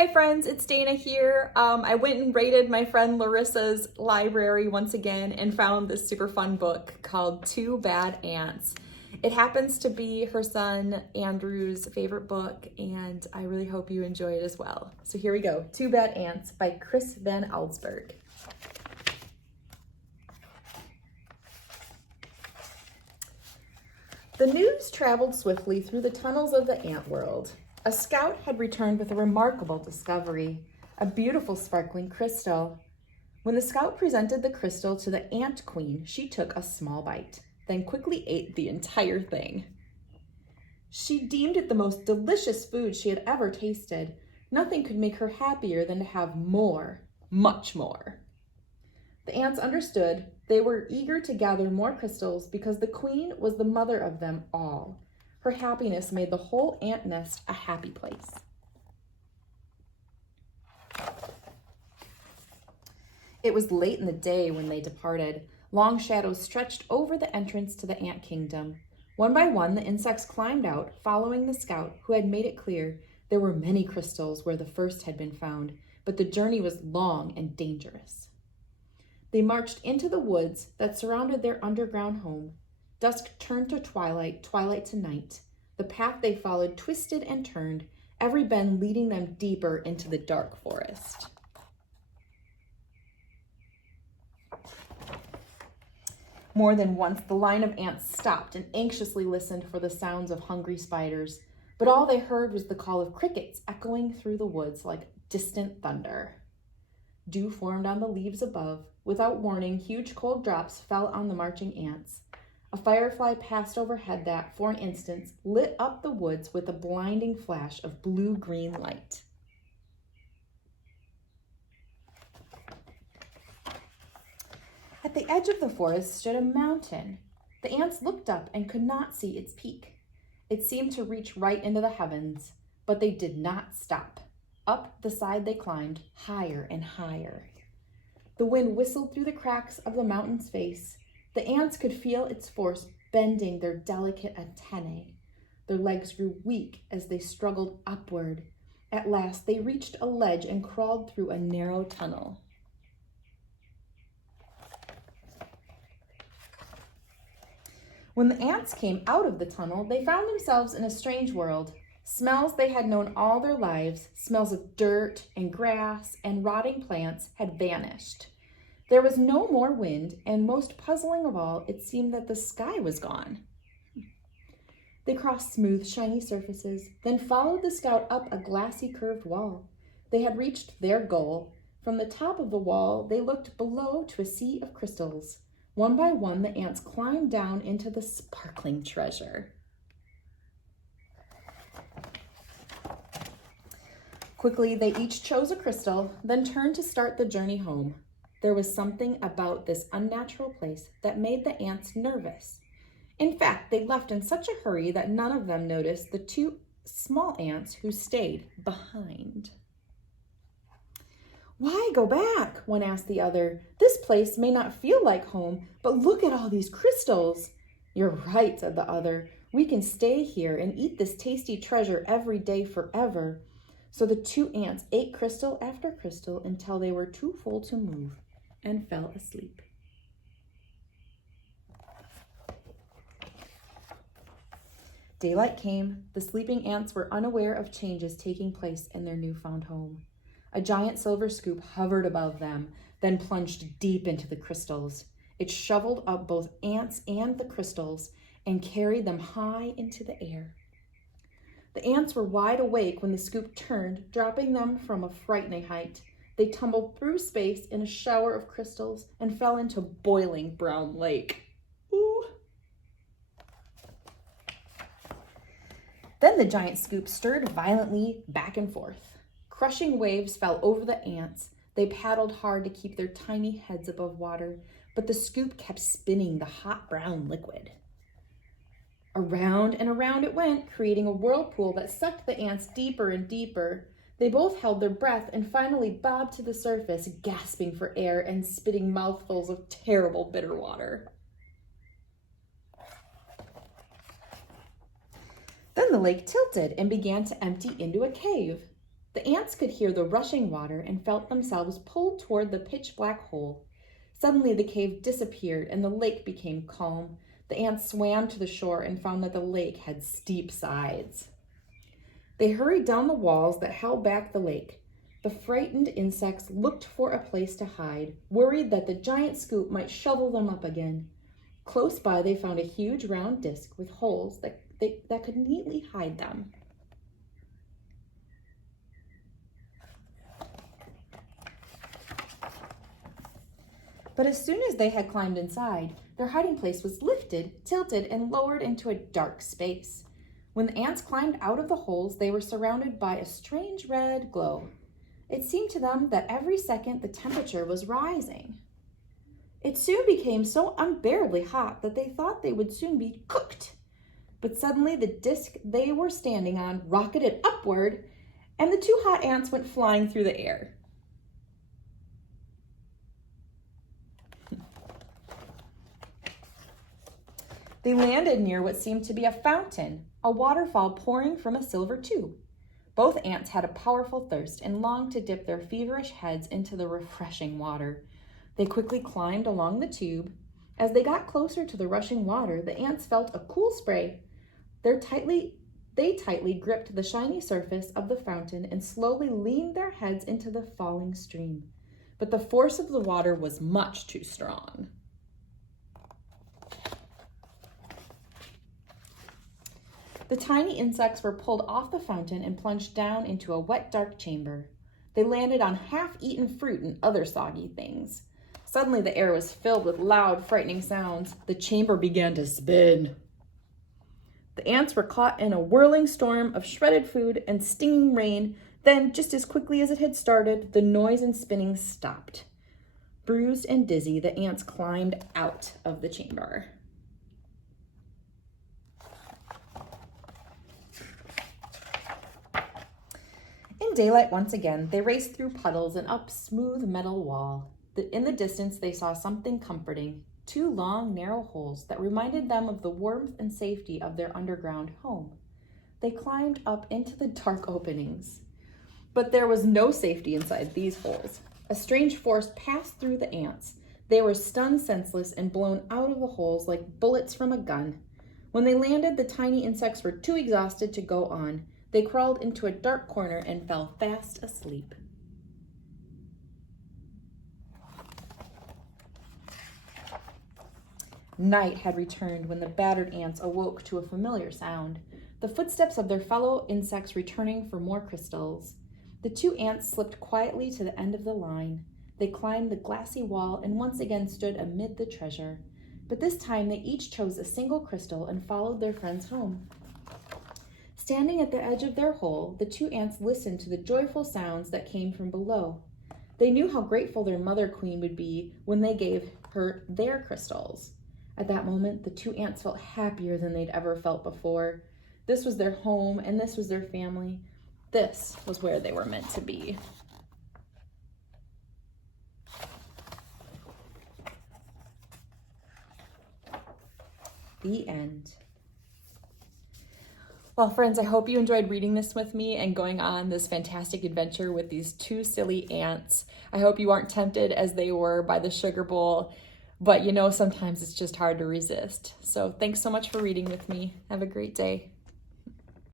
Hi friends, it's Dana here. I went and raided my friend Larissa's library once again and found this super fun book called Two Bad Ants. It happens to be her son Andrew's favorite book, and I really hope you enjoy it as well. So here we go, Two Bad Ants by Chris Van Allsburg. The news traveled swiftly through the tunnels of the ant world. A scout had returned with a remarkable discovery, a beautiful sparkling crystal. When the scout presented the crystal to the ant queen, she took a small bite, then quickly ate the entire thing. She deemed it the most delicious food she had ever tasted. Nothing could make her happier than to have more, much more. The ants understood. They were eager to gather more crystals because the queen was the mother of them all. Her happiness made the whole ant nest a happy place. It was late in the day when they departed. Long shadows stretched over the entrance to the ant kingdom. One by one, the insects climbed out, following the scout, who had made it clear there were many crystals where the first had been found, but the journey was long and dangerous. They marched into the woods that surrounded their underground home. Dusk turned to twilight, twilight to night. The path they followed twisted and turned, every bend leading them deeper into the dark forest. More than once, the line of ants stopped and anxiously listened for the sounds of hungry spiders, but all they heard was the call of crickets echoing through the woods like distant thunder. Dew formed on the leaves above. Without warning, huge cold drops fell on the marching ants. A firefly passed overhead that, for an instant, lit up the woods with a blinding flash of blue-green light. At the edge of the forest stood a mountain. The ants looked up and could not see its peak. It seemed to reach right into the heavens, but they did not stop. Up the side they climbed, higher and higher. The wind whistled through the cracks of the mountain's face. The ants could feel its force bending their delicate antennae. Their legs grew weak as they struggled upward. At last, they reached a ledge and crawled through a narrow tunnel. When the ants came out of the tunnel, they found themselves in a strange world. Smells they had known all their lives, smells of dirt and grass and rotting plants, had vanished. There was no more wind, and most puzzling of all, it seemed that the sky was gone. They crossed smooth, shiny surfaces, then followed the scout up a glassy, curved wall. They had reached their goal. From the top of the wall, they looked below to a sea of crystals. One by one, the ants climbed down into the sparkling treasure. Quickly, they each chose a crystal, then turned to start the journey home. There was something about this unnatural place that made the ants nervous. In fact, they left in such a hurry that none of them noticed the two small ants who stayed behind. "Why go back?" one asked the other. "This place may not feel like home, but look at all these crystals." "You're right," said the other. "We can stay here and eat this tasty treasure every day forever." So the two ants ate crystal after crystal until they were too full to move and fell asleep. Daylight came. The sleeping ants were unaware of changes taking place in their newfound home. A giant silver scoop hovered above them, then plunged deep into the crystals. It shoveled up both ants and the crystals and carried them high into the air. The ants were wide awake when the scoop turned, dropping them from a frightening height. They tumbled through space in a shower of crystals and fell into boiling brown lake. Ooh. Then the giant scoop stirred violently back and forth. Crushing waves fell over the ants. They paddled hard to keep their tiny heads above water, but the scoop kept spinning the hot brown liquid. Around and around it went, creating a whirlpool that sucked the ants deeper and deeper. They both held their breath and finally bobbed to the surface, gasping for air and spitting mouthfuls of terrible bitter water. Then the lake tilted and began to empty into a cave. The ants could hear the rushing water and felt themselves pulled toward the pitch-black hole. Suddenly the cave disappeared and the lake became calm. The ants swam to the shore and found that the lake had steep sides. They hurried down the walls that held back the lake. The frightened insects looked for a place to hide, worried that the giant scoop might shovel them up again. Close by, they found a huge round disc with holes that could neatly hide them. But as soon as they had climbed inside, their hiding place was lifted, tilted, and lowered into a dark space. When the ants climbed out of the holes, they were surrounded by a strange red glow. It seemed to them that every second the temperature was rising. It soon became so unbearably hot that they thought they would soon be cooked. But suddenly the disc they were standing on rocketed upward, and the two hot ants went flying through the air. They landed near what seemed to be a fountain, a waterfall pouring from a silver tube. Both ants had a powerful thirst and longed to dip their feverish heads into the refreshing water. They quickly climbed along the tube. As they got closer to the rushing water, the ants felt a cool spray. They tightly gripped the shiny surface of the fountain and slowly leaned their heads into the falling stream. But the force of the water was much too strong. The tiny insects were pulled off the fountain and plunged down into a wet, dark chamber. They landed on half-eaten fruit and other soggy things. Suddenly, the air was filled with loud, frightening sounds. The chamber began to spin. The ants were caught in a whirling storm of shredded food and stinging rain. Then, just as quickly as it had started, the noise and spinning stopped. Bruised and dizzy, the ants climbed out of the chamber. In daylight once again, they raced through puddles and up smooth metal wall. In the distance, they saw something comforting, two long, narrow holes that reminded them of the warmth and safety of their underground home. They climbed up into the dark openings. But there was no safety inside these holes. A strange force passed through the ants. They were stunned senseless and blown out of the holes like bullets from a gun. When they landed, the tiny insects were too exhausted to go on. They crawled into a dark corner and fell fast asleep. Night had returned when the battered ants awoke to a familiar sound, the footsteps of their fellow insects returning for more crystals. The two ants slipped quietly to the end of the line. They climbed the glassy wall and once again stood amid the treasure. But this time they each chose a single crystal and followed their friends home. Standing at the edge of their hole, the two ants listened to the joyful sounds that came from below. They knew how grateful their mother queen would be when they gave her their crystals. At that moment, the two ants felt happier than they'd ever felt before. This was their home, and this was their family. This was where they were meant to be. The end. Well, friends, I hope you enjoyed reading this with me and going on this fantastic adventure with these two silly ants. I hope you aren't tempted as they were by the sugar bowl, but sometimes it's just hard to resist. So thanks so much for reading with me. Have a great day.